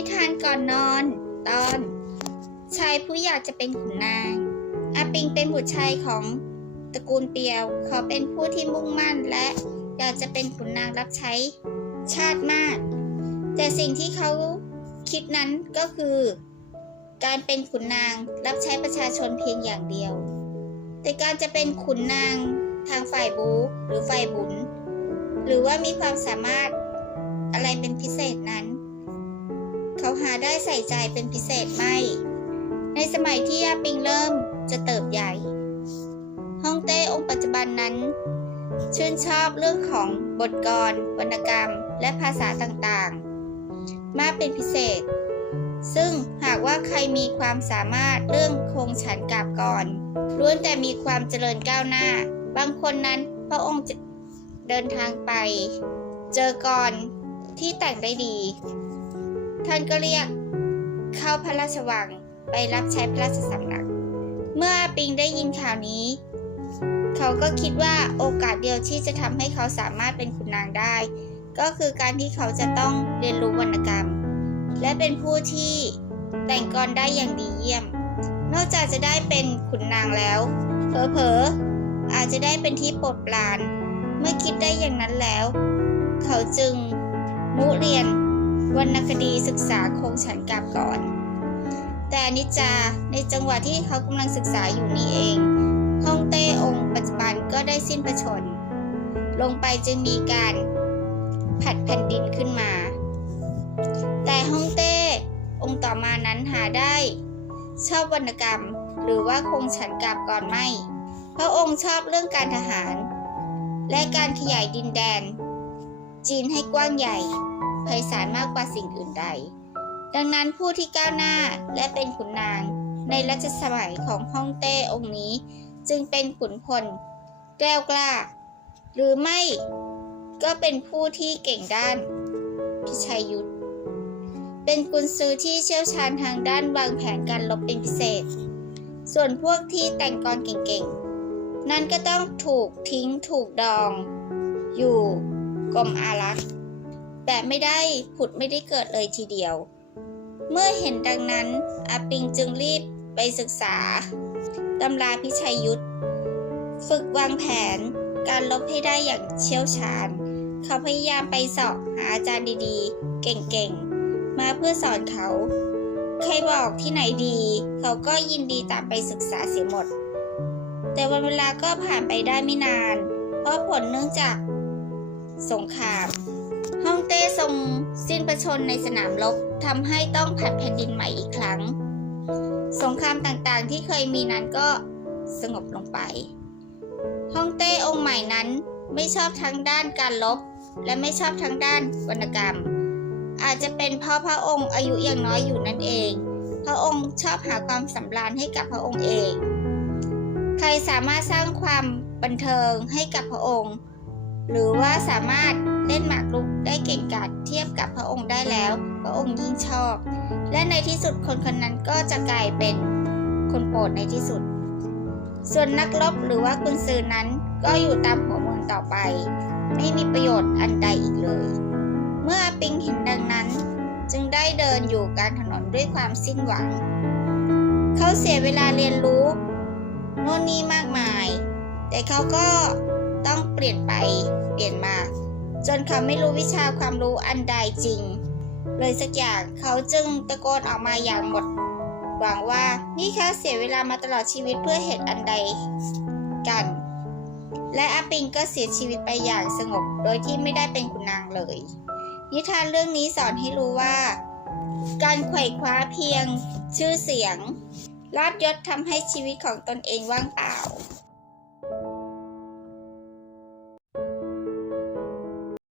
นิทานก่อนนอน ตอน ชายผู้อยากจะเป็นขุนนางอาปิงเป็นบุตรชายของตระกูลเปียว เขาเป็นผู้ที่มุ่งมั่นและอยากจะเป็นขุนนางรับใช้ชาติมาก แต่สิ่งที่เขาคิดนั้นก็คือ การเป็นขุนนางรับใช้ประชาชนเพียงอย่างเดียว แต่การจะเป็นขุนนางทางฝ่ายบูหรือฝ่ายบุญ หรือว่ามีความสามารถอะไรเป็นพิเศษนั้น เขาหาได้ใส่ใจเป็นพิเศษไม่ ในสมัยที่อาปิงเริ่มจะเติบใหญ่ ฮ่องเต้องค์ปัจจุบันนั้น ชื่นชอบเรื่องของบทกรวรรณกรรมและภาษาต่างๆ มากเป็นพิเศษ ซึ่งหากว่าใครมีความสามารถเรื่องโครงฉันกาบกรล้วนแต่มีความเจริญก้าวหน้า บางคนนั้นพระองค์จะเดินทางไป เจอกรที่แต่งได้ดี ท่านก็เรียกเข้าพระราชวังไปรับใช้พระราชสำนัก เมื่อปิงได้ยินข่าวนี้ เขาก็คิดว่าโอกาสเดียวที่จะทำให้เขาสามารถเป็นขุนนางได้ ก็คือการที่เขาจะต้องเรียนรู้วรรณกรรม และเป็นผู้ที่แต่งกรได้อย่างดีเยี่ยม นอกจากจะได้เป็นขุนนางแล้ว เผลอๆอาจจะได้เป็นที่โปรดปราน เมื่อคิดได้อย่างนั้นแล้ว เขาจึงมุเรียน วรรณคดีศึกษาคงฉันกาบก่อน แต่นิจาในจังหวะที่เขากำลังศึกษาอยู่นี้เองฮ่องเต้องค์ปัจจุบันก็ได้สิ้นพระชน ลงไปจึงมีการผัดแผ่นดินขึ้นมา แต่ฮ่องเต้องค์ต่อมานั้นหาได้ ชอบวรรณกรรมหรือว่าคงฉันกาบก่อนไม่พระองค์ชอบเรื่องการทหาร และการขยายดินแดน จีนให้กว้างใหญ่ ไพศาลมากกว่าสิ่งอื่นใด ดังนั้นผู้ที่ก้าวหน้าและเป็นขุนนางในรัชสมัยของฮ่องเต้องค์นี้ จึงเป็นขุนพลแกล้วกล้า หรือไม่ก็เป็นผู้ที่เก่งด้าน พิชัยยุทธ เป็นกุนซือที่เชี่ยวชาญทางด้านวางแผนการลบเป็นพิเศษ ส่วนพวกที่แต่งกรเก่งๆ นั้นก็ต้องถูกทิ้งถูกดอง อยู่กรมอารักษ์ แต่ไม่ได้ผุดไม่ได้เกิดเลยทีเดียว เมื่อเห็นดังนั้นอาปิงจึงรีบไปศึกษาตำราพิชัยยุทธฝึกวางแผนการลบให้ได้อย่างเชี่ยวชาญ เขาพยายามไปสอบหาอาจารย์ดีๆ เก่งๆ มาเพื่อสอนเขา ใครบอกที่ไหนดี เขาก็ยินดีตามไปศึกษาเสียหมด แต่วันเวลาก็ผ่านไปได้ไม่นาน เพราะผลเนื่องจากสงคราม ฮ่องเต้ทรงสิ้นพระชนในสนามรบทำให้ต้องผัดแผ่นดินใหม่อีกครั้ง สงครามต่างๆที่เคยมีนั้นก็สงบลงไปฮ่องเต้องค์ใหม่นั้นไม่ชอบทั้งด้านการลบ และไม่ชอบทั้งด้านวรรณกรรม อาจจะเป็นเพราะพระองค์อายุยังน้อยอยู่นั่นเอง พระองค์ชอบหาความสำราญให้กับพระองค์เอง ใครสามารถสร้างความบันเทิงให้กับพระองค์ หรือว่าสามารถเล่นหมากรุกได้เก่งกาจเทียบกับพระองค์ได้แล้ว พระองค์ยิ่งชอบ และในที่สุดคนคนนั้นก็จะกลายเป็นคนโปรดในที่สุด ส่วนนักรบหรือว่ากุนซือนั้นก็อยู่ตามหัวเมืองต่อไป ไม่มีประโยชน์อันใดอีกเลย เมื่อปิงเห็นดังนั้น จึงได้เดินอยู่กลารถนนด้วยความสิ้นหวัง เขาเสียเวลาเรียนรู้โน่นนี่มากมาย แต่เขาก็ ต้องเปลี่ยนไปเปลี่ยนมา จนเขาไม่รู้วิชาความรู้อันใดจริง เลยสักอย่างเขาจึงตะโกนออกมาอย่างหมดหวังว่านี่ข้าเสียเวลามาตลอดชีวิตเพื่อเหตุอันใดกัน และอาปิงก็เสียชีวิตไปอย่างสงบ โดยที่ไม่ได้เป็นขุนนางเลย นิทานเรื่องนี้สอนให้รู้ว่า การไขว่คว้าเพียงชื่อเสียงลาบยศทำให้ชีวิตของตนเองว่างเปล่า